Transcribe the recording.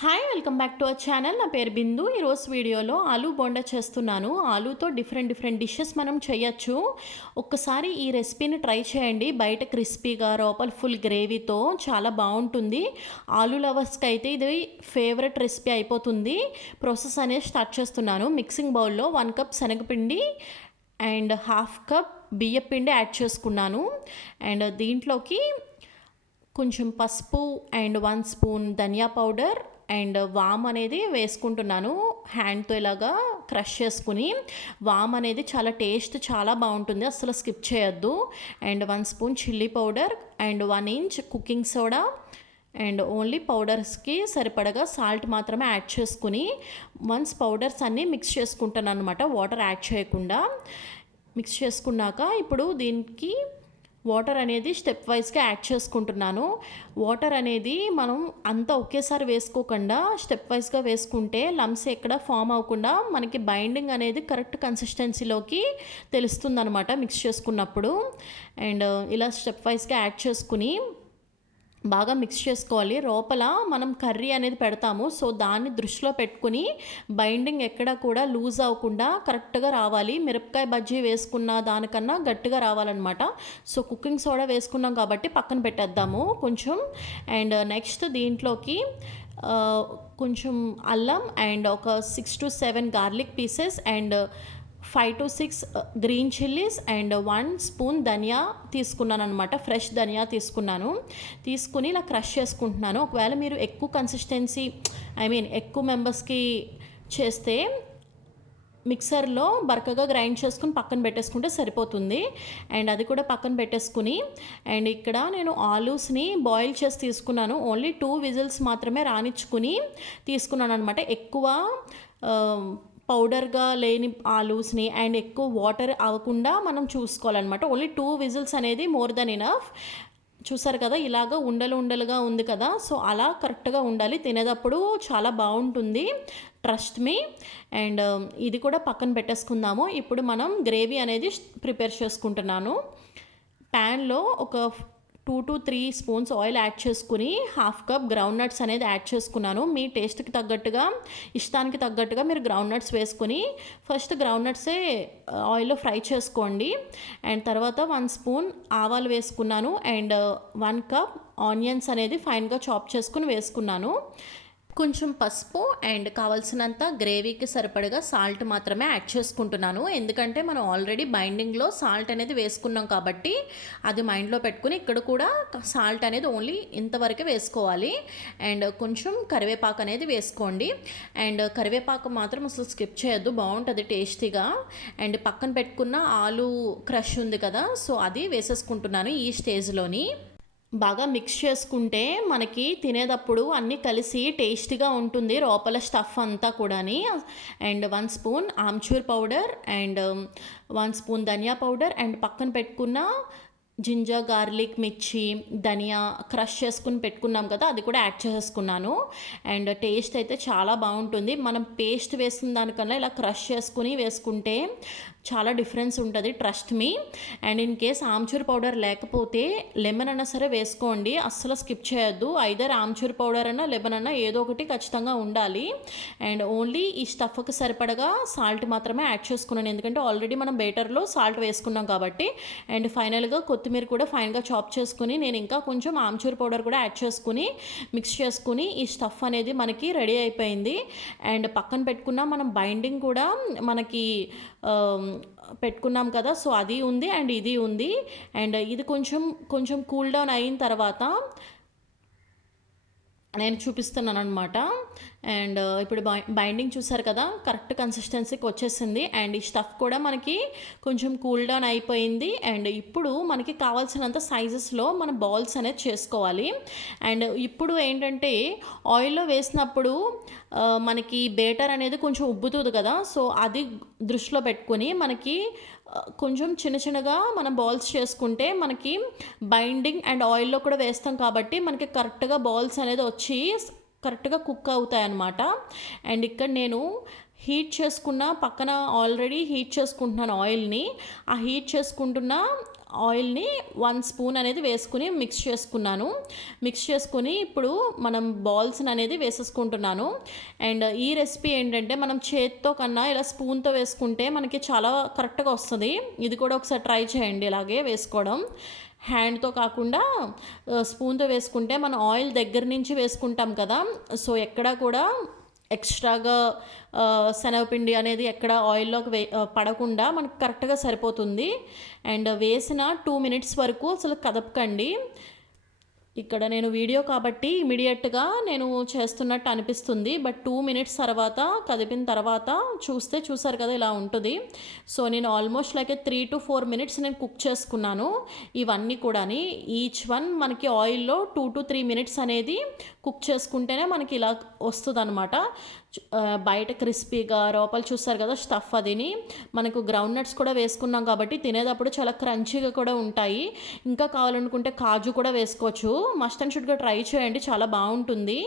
Hi welcome back to our channel. నా పేరు బిందు. ఈరోజు వీడియోలో ఆలూ బోండా చేస్తున్నాను. ఆలూతో డిఫరెంట్ డిషెస్ మనం చేయొచ్చు. ఒక్కసారి ఈ రెసిపీని ట్రై చేయండి. బయట క్రిస్పీగా లోపల ఫుల్ గ్రేవీతో చాలా బాగుంటుంది. ఆలూ లవర్స్కి అయితే ఇది ఫేవరెట్ రెసిపీ అయిపోతుంది. ప్రాసెస్ అనేది స్టార్ట్ చేస్తున్నాను. మిక్సింగ్ బౌల్లో 1 కప్ శనగపిండి అండ్ హాఫ్ కప్ బియ్యపిండి యాడ్ చేసుకున్నాను. అండ్ దీంట్లోకి కొంచెం పసుపు అండ్ 1 స్పూన్ ధనియా పౌడర్ అండ్ వామ్ అనేది వేసుకుంటున్నాను. హ్యాండ్తో ఇలాగా క్రష్ చేసుకుని. వామ్ అనేది చాలా బాగుంటుంది, అసలు స్కిప్ చేయొద్దు. And 1 spoon chilli powder and 1 inch cooking soda and only పౌడర్స్కి సరిపడగా సాల్ట్ మాత్రమే యాడ్ చేసుకుని వన్స్ పౌడర్స్ అన్నీ మిక్స్ చేసుకుంటాను అనమాట, వాటర్ యాడ్ చేయకుండా. మిక్స్ చేసుకున్నాక ఇప్పుడు దీనికి వాటర్ అనేది స్టెప్ వైజ్గా యాడ్ చేసుకుంటున్నాను. వాటర్ అనేది మనం అంతా ఒకేసారి వేసుకోకుండా స్టెప్ వైజ్గా వేసుకుంటే లమ్స్ ఎక్కడ ఫామ్ అవ్వకుండా మనకి బైండింగ్ అనేది కరెక్ట్ కన్సిస్టెన్సీలోకి తెలుస్తుందనమాట మిక్స్ చేసుకున్నప్పుడు. అండ్ ఇలా స్టెప్ వైజ్గా యాడ్ చేసుకుని బాగా మిక్స్ చేసుకోవాలి. లోపల మనం కర్రీ అనేది పెడతాము, సో దాన్ని దృష్టిలో పెట్టుకుని బైండింగ్ ఎక్కడ కూడా లూజ్ అవ్వకుండా కరెక్ట్గా రావాలి. మిరపకాయ బజ్జీ వేసుకున్న దానికన్నా గట్టిగా రావాలన్నమాట. సో కుకింగ్ సోడా వేసుకున్నాం కాబట్టి పక్కన పెట్టేద్దాము కొంచెం. అండ్ నెక్స్ట్ దీంట్లోకి కొంచెం అల్లం అండ్ ఒక 6 to 7 garlic pieces and 5 to 6 green chillies and 1 spoon ధనియా తీసుకున్నాను అనమాట. ఫ్రెష్ ధనియా తీసుకుని ఇలా క్రష్ చేసుకుంటున్నాను. ఒకవేళ మీరు ఎక్కువ కన్సిస్టెన్సీ ఎక్కువ మెంబర్స్కి చేస్తే మిక్సర్లో బరకగా గ్రైండ్ చేసుకుని పక్కన పెట్టేసుకుంటే సరిపోతుంది. అండ్ అది కూడా పక్కన పెట్టేసుకుని అండ్ ఇక్కడ నేను ఆలూస్ని బాయిల్ చేసి తీసుకున్నాను. ఓన్లీ 2 విజిల్స్ మాత్రమే రానిచ్చుకుని తీసుకున్నాను అనమాట. ఎక్కువ పౌడర్గా లేని ఆలూస్ని అండ్ ఎక్కువ వాటర్ అవ్వకుండా మనం చూసుకోవాలన్నమాట. ఓన్లీ 2 విజిల్స్ అనేది మోర్ దెన్ ఇనఫ్. చూసారు కదా, ఇలాగ ఉండలుగా ఉంది కదా, సో అలా కరెక్ట్గా ఉండాలి. తినేటప్పుడు చాలా బాగుంటుంది, ట్రస్ట్ మీ. అండ్ ఇది కూడా పక్కన పెట్టేసుకుందాము. ఇప్పుడు మనం గ్రేవీ అనేది ప్రిపేర్ చేసుకుంటున్నాను. ప్యాన్లో ఒక 2 to 3 స్పూన్స్ ఆయిల్ యాడ్ చేసుకుని హాఫ్ కప్ గ్రౌండ్ నట్స్ అనేది యాడ్ చేసుకున్నాను. మీ టేస్ట్కి తగ్గట్టుగా, ఇష్టానికి తగ్గట్టుగా మీరు గ్రౌండ్ నట్స్ వేసుకొని ఫస్ట్ గ్రౌండ్ నట్సే ఆయిల్లో ఫ్రై చేసుకోండి. అండ్ తర్వాత 1 స్పూన్ ఆవాలు వేసుకున్నాను అండ్ 1 కప్ ఆనియన్స్ అనేది ఫైన్గా చాప్ చేసుకుని వేసుకున్నాను. కొంచెం పసుపు అండ్ కావాల్సినంత గ్రేవీకి సరిపడగా సాల్ట్ మాత్రమే యాడ్ చేసుకుంటున్నాను. ఎందుకంటే మనం ఆల్రెడీ బైండింగ్లో సాల్ట్ అనేది వేసుకున్నాం కాబట్టి అది మైండ్లో పెట్టుకుని ఇక్కడ కూడా సాల్ట్ అనేది ఓన్లీ ఇంతవరకే వేసుకోవాలి. అండ్ కొంచెం కరివేపాకు అనేది వేసుకోండి. అండ్ కరివేపాకు మాత్రం అసలు స్కిప్ చేయొద్దు, బాగుంటుంది టేస్టీగా. అండ్ పక్కన పెట్టుకున్న ఆలూ క్రష్ ఉంది కదా, సో అది వేసేసుకుంటున్నాను ఈ స్టేజ్లోని. బాగా మిక్స్ చేసుకుంటే మనకి తినేటప్పుడు అన్నీ కలిసి టేస్టీగా ఉంటుంది లోపల స్టఫ్ అంతా కూడాని. అండ్ 1 స్పూన్ ఆమ్చూర్ పౌడర్ అండ్ 1 స్పూన్ ధనియా పౌడర్ అండ్ పక్కన పెట్టుకున్న జింజర్ గార్లిక్ మిర్చి ధనియా క్రష్ చేసుకుని పెట్టుకున్నాం కదా, అది కూడా యాడ్ చేసుకున్నాను. అండ్ టేస్ట్ అయితే చాలా బాగుంటుంది. మనం పేస్ట్ వేసిన దానికన్నా ఇలా క్రష్ చేసుకుని వేసుకుంటే చాలా డిఫరెన్స్ ఉంటుంది, trust me. And in case amchur powder లేకపోతే లెమన్ అన్నా సరే వేసుకోండి, అస్సలు స్కిప్ చేయొద్దు. ఐదర్ ఆమ్చూర్ పౌడర్ అన్నా లెమన్ అన్నా ఏదో ఒకటి ఖచ్చితంగా ఉండాలి. అండ్ ఓన్లీ ఈ స్టఫ్కి సరిపడగా సాల్ట్ మాత్రమే యాడ్ చేసుకున్నాను, ఎందుకంటే ఆల్రెడీ మనం బేటర్లో సాల్ట్ వేసుకున్నాం కాబట్టి. అండ్ ఫైనల్గా కొత్తిమీర కూడా ఫైన్గా చాప్ చేసుకుని నేను ఇంకా కొంచెం ఆమ్చూర్ పౌడర్ కూడా యాడ్ చేసుకుని మిక్స్ చేసుకుని ఈ స్టఫ్ అనేది మనకి రెడీ అయిపోయింది. అండ్ పక్కన పెట్టుకున్న మనం బైండింగ్ కూడా మనకి పెట్టుకున్నాం కదా, సో అది ఉంది అండ్ ఇది ఉంది. అండ్ ఇది కొంచెం కూల్ డౌన్ అయిన తర్వాత నేను చూపిస్తున్నాను అనమాట. అండ్ ఇప్పుడు బైండింగ్ చూసారు కదా, కరెక్ట్ కన్సిస్టెన్సీకి వచ్చేసింది. అండ్ ఈ స్టఫ్ కూడా మనకి కొంచెం కూల్ డౌన్ అయిపోయింది. అండ్ ఇప్పుడు మనకి కావాల్సినంత సైజెస్లో మన బాల్స్ అనేది చేసుకోవాలి. అండ్ ఇప్పుడు ఏంటంటే ఆయిల్లో వేసినప్పుడు మనకి బేటర్ అనేది కొంచెం ఉబ్బుతుంది కదా, సో అది దృష్టిలో పెట్టుకొని మనకి కొంచెం చిన్నగా మనం బాల్స్ చేసుకుంటే మనకి బైండింగ్ అండ్ ఆయిల్లో కూడా వేస్తాం కాబట్టి మనకి కరెక్ట్గా బాల్స్ అనేది వచ్చి కరెక్ట్గా కుక్ అవుతాయి అన్నమాట. అండ్ ఇక్కడ నేను పక్కన ఆల్రెడీ హీట్ చేసుకుంటున్నాను ఆయిల్ని. ఆ హీట్ చేసుకుంటున్న ఆయిల్‌ని 1 స్పూన్ అనేది వేసుకొని మిక్స్ చేసుకున్నాను. మిక్స్ చేసుకొని ఇప్పుడు మనం బాల్స్‌ని అనేది వేసేసుకుంటున్నాను. అండ్ ఈ రెసిపీ ఏంటంటే మనం చేత్తో కన్నా ఇలా స్పూన్‌తో వేసుకుంటే మనకి చాలా కరెక్ట్‌గా వస్తది. ఇది కూడా ఒకసారి ట్రై చేయండి ఇలాగే వేసుకోవడం. హ్యాండ్‌తో కాకుండా స్పూన్‌తో వేసుకుంటే మనం ఆయిల్ దగ్గర నుంచి వేసుకుంటాం కదా! సో, ఎక్కడా కూడా ఎక్స్‌ట్రాగా శనగపిండి అనేది ఎక్కడ ఆయిల్‌లోకి పడకుండా మనకు కరెక్ట్‌గా సరిపోతుంది. అండ్ వేసిన 2 మినిట్స్ వరకు అసలు కదపకండి. ఇక్కడ నేను వీడియో కాబట్టి ఇమ్మీడియేట్‌గా నేను చేస్తున్నట్టు అనిపిస్తుంది. బట్ 2 మినిట్స్ తర్వాత కదిపిన తర్వాత చూసారు కదా ఇలా ఉంటది. సో, నేను ఆల్మోస్ట్ లైక్ 3-4 మినిట్స్ నేను కుక్ చేసుకున్నాను. ఇవన్నీ కూడాని ఈచ్ వన్ మనకి ఆయిల్‌లో 2-3 మినిట్స్ అనేది కుక్ చేసుకుంటేనే మనకి ఇలా వస్తదనమాట. బయట క్రిస్పీగా లోపల చూస్తారు కదా స్టఫ్ అదిని. మనకు గ్రౌండ్ నట్స్ కూడా వేసుకున్నాం కాబట్టి తినేటప్పుడు చాలా క్రంచీగా కూడా ఉంటాయి. ఇంకా కావాలనుకుంటే కాజు కూడా వేసుకోవచ్చు. మస్ట్ అండ్ షుడ్‌గా ట్రై చేయండి. చాలా బావుంటుంది.